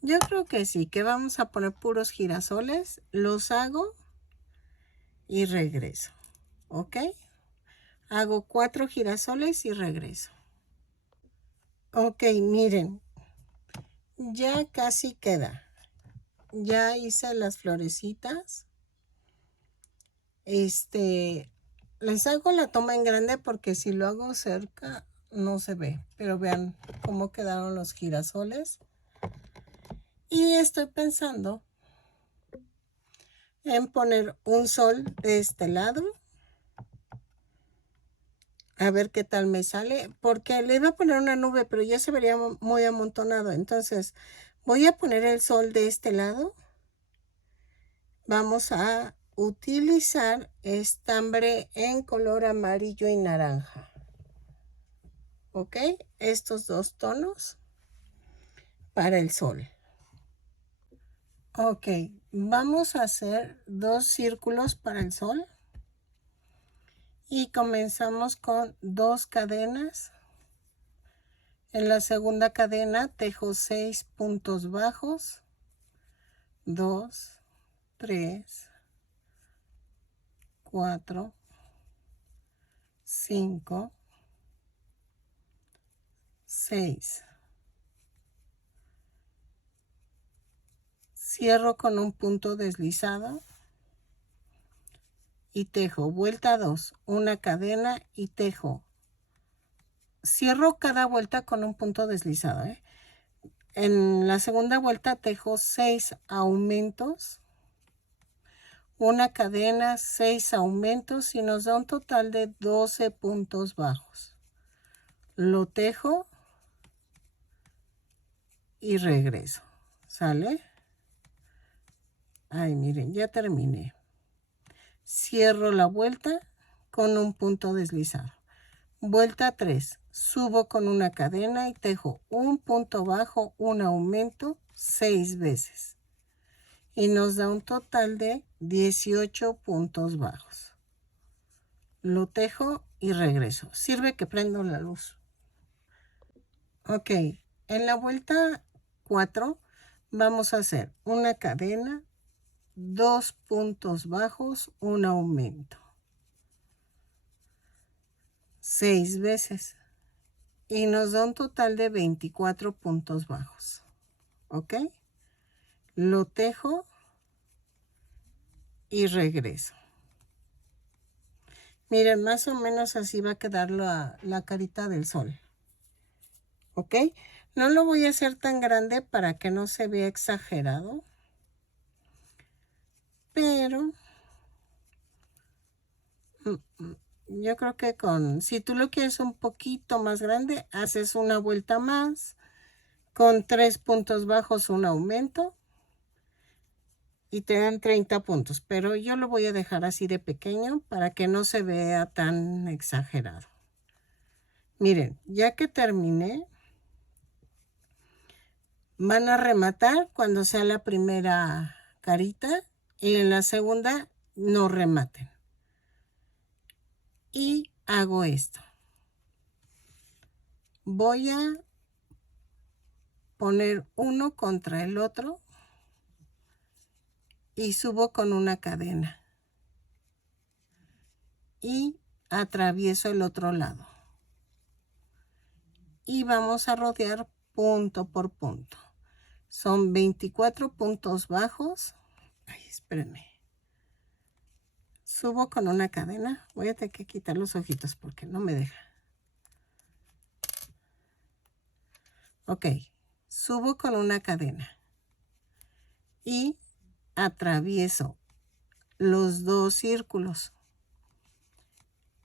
Yo creo que sí, que vamos a poner puros girasoles. Los hago y regreso. ¿Ok? Hago 4 girasoles y regreso. Ok, miren. Ya casi queda. Ya hice las florecitas. Les hago la toma en grande porque si lo hago cerca no se ve. Pero vean cómo quedaron los girasoles. Y estoy pensando en poner un sol de este lado. A ver qué tal me sale. Porque le iba a poner una nube, pero ya se vería muy amontonado. Entonces voy a poner el sol de este lado. Vamos a utilizar estambre en color amarillo y naranja. ¿Ok? Estos 2 tonos para el sol. Ok, vamos a hacer 2 círculos para el sol. Y comenzamos con 2 cadenas. En la segunda cadena tejo 6 puntos bajos. 2, 3, 4, 5, 6. Cierro con un punto deslizado y tejo vuelta 2, una cadena y tejo. Cierro cada vuelta con un punto deslizado. En la segunda vuelta tejo 6 aumentos, una cadena, 6 aumentos y nos da un total de 12 puntos bajos. Lo tejo y regreso. ¿Sale? Ay, miren, ya terminé. Cierro la vuelta con un punto deslizado. Vuelta 3. Subo con una cadena y tejo un punto bajo, un aumento 6 veces. Y nos da un total de 18 puntos bajos. Lo tejo y regreso. Sirve que prendo la luz. Ok, en la vuelta 4 vamos a hacer una cadena, 2 puntos bajos, un aumento. 6 veces. Y nos da un total de 24 puntos bajos. ¿Ok? Lo tejo y regreso. Miren, más o menos así va a quedar la carita del sol. ¿Ok? No lo voy a hacer tan grande para que no se vea exagerado. Pero yo creo que si tú lo quieres un poquito más grande, haces una vuelta más. Con 3 puntos bajos, un aumento. Y te dan 30 puntos. Pero yo lo voy a dejar así de pequeño para que no se vea tan exagerado. Miren, ya que terminé, van a rematar cuando sea la primera carita y en la segunda no rematen. Y hago esto. Voy a poner uno contra el otro y subo con una cadena. Y atravieso el otro lado. Y vamos a rodear punto por punto. Son 24 puntos bajos. Ay, espérenme. Subo con una cadena. Voy a tener que quitar los ojitos porque no me deja. Ok. Subo con una cadena. Y atravieso los 2 círculos.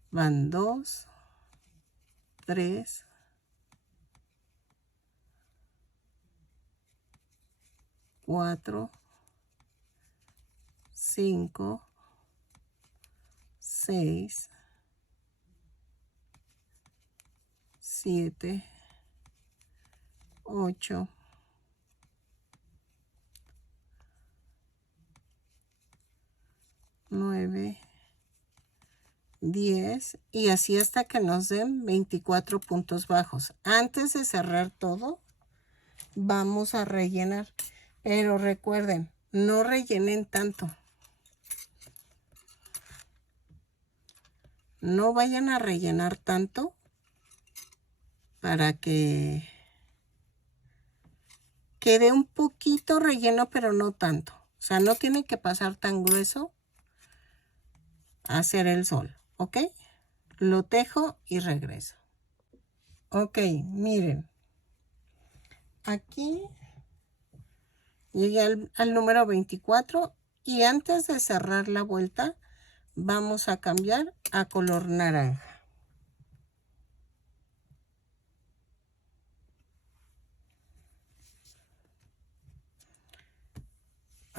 Van 2, 3, 4, 5, 6, 7, 8, 9, 10 y así hasta que nos den 24 puntos bajos. Antes de cerrar todo, vamos a rellenar. Pero recuerden, no rellenen tanto. No vayan a rellenar tanto para que quede un poquito relleno, pero no tanto. O sea, no tiene que pasar tan grueso a hacer el sol, ¿ok? Lo tejo y regreso. Ok, miren. Aquí llegué al número 24 y antes de cerrar la vuelta vamos a cambiar a color naranja.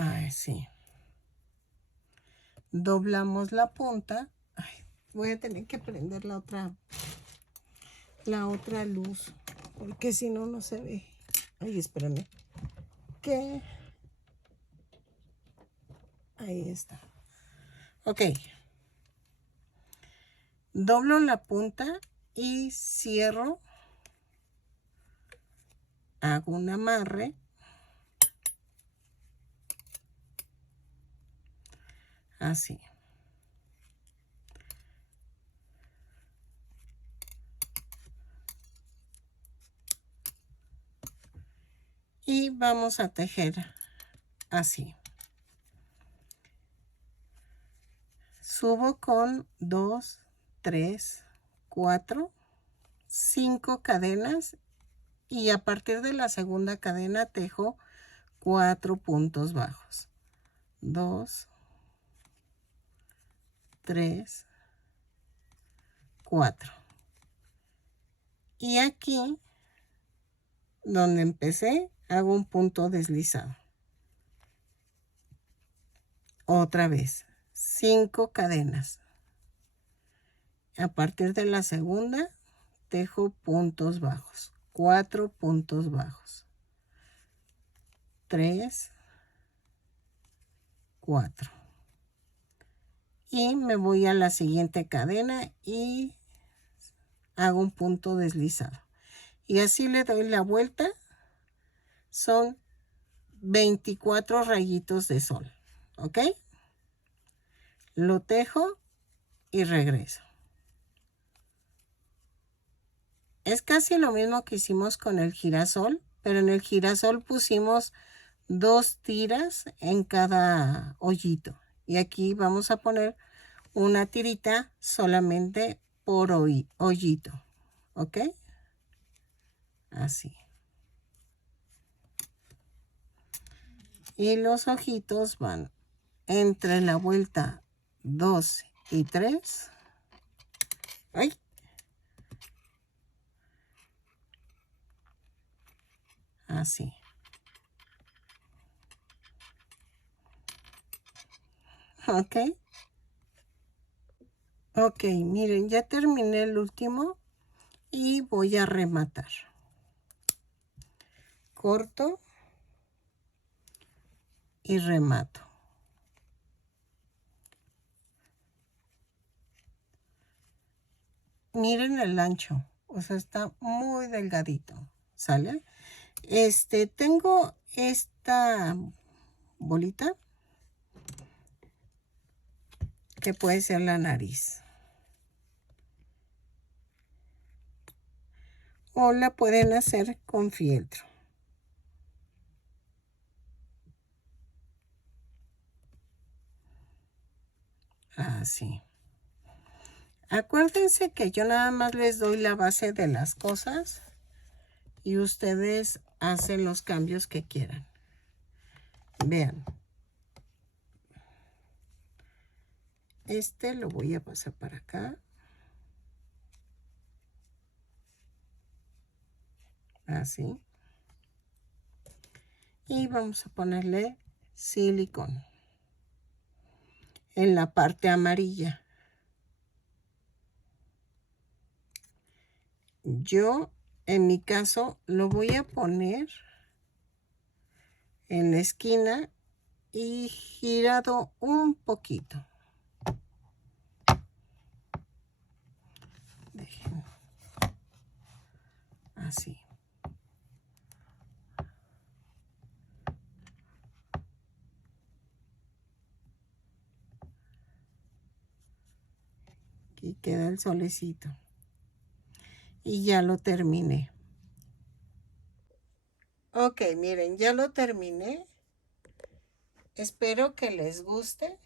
Ay, sí. Doblamos la punta. Ay, voy a tener que prender la otra luz, porque si no, no se ve. Ay, espérame. ¿Qué? Ahí está. Ok. Doblo la punta y cierro. Hago un amarre. Así. Y vamos a tejer así. Subo con 2, 3, 4, 5 cadenas y a partir de la segunda cadena tejo 4 puntos bajos. 2, 3, 4. Y aquí, donde empecé, hago un punto deslizado. Otra vez, 5 cadenas. A partir de la segunda, tejo puntos bajos. 4 puntos bajos. 3, 4. Y me voy a la siguiente cadena y hago un punto deslizado. Y así le doy la vuelta. Son 24 rayitos de sol. ¿Ok? Lo tejo y regreso. Es casi lo mismo que hicimos con el girasol, pero en el girasol pusimos 2 tiras en cada hoyito. Y aquí vamos a poner una tirita solamente por hoyito. ¿Ok? Así. Y los ojitos van entre la vuelta 2 y 3. ¡Ay! Así. ¿Ok? Ok, miren, ya terminé el último y voy a rematar. Corto y remato. Miren el ancho, o sea, está muy delgadito, ¿sale? Tengo esta bolita que puede ser la nariz. O la pueden hacer con fieltro. Así. Acuérdense que yo nada más les doy la base de las cosas y ustedes hacen los cambios que quieran. Vean. Lo voy a pasar para acá. Así. Y vamos a ponerle silicón en la parte amarilla. Yo, en mi caso, lo voy a poner en la esquina y girado un poquito. Dejen. Así. Aquí queda el solecito. Y ya lo terminé. Ok, miren, ya lo terminé. Espero que les guste,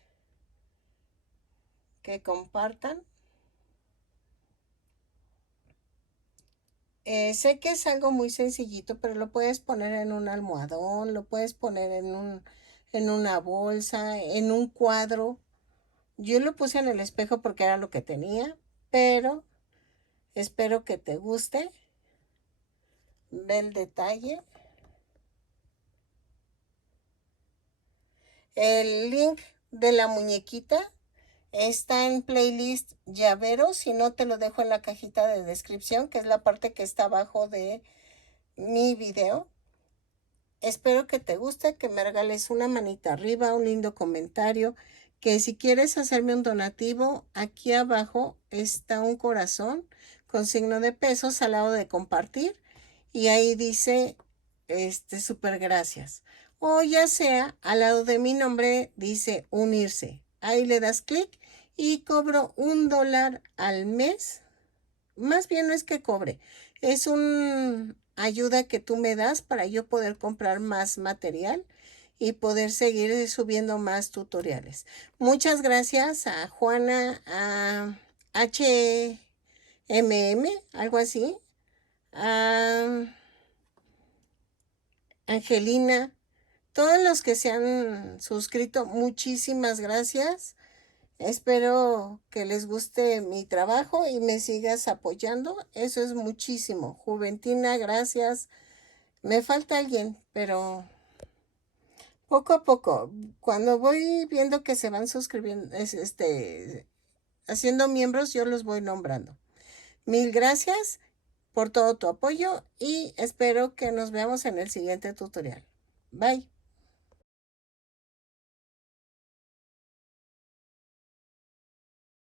que compartan. Sé que es algo muy sencillito, pero lo puedes poner en un almohadón, lo puedes poner en una bolsa, en un cuadro. Yo lo puse en el espejo porque era lo que tenía, pero espero que te guste. Ve el detalle. El link de la muñequita está en playlist llavero, si no te lo dejo en la cajita de descripción, que es la parte que está abajo de mi video. Espero que te guste, que me regales una manita arriba, un lindo comentario, que si quieres hacerme un donativo, aquí abajo está un corazón con signo de pesos al lado de compartir y ahí dice, súper gracias. O ya sea, al lado de mi nombre dice unirse. Ahí le das clic y cobro $1 al mes. Más bien no es que cobre, es una ayuda que tú me das para yo poder comprar más material y poder seguir subiendo más tutoriales. Muchas gracias a Juana, a HMM, algo así, a Angelina, todos los que se han suscrito, muchísimas gracias. Espero que les guste mi trabajo y me sigas apoyando. Eso es muchísimo. Juventina, gracias. Me falta alguien, pero poco a poco, cuando voy viendo que se van suscribiendo, haciendo miembros, yo los voy nombrando. Mil gracias por todo tu apoyo y espero que nos veamos en el siguiente tutorial. Bye.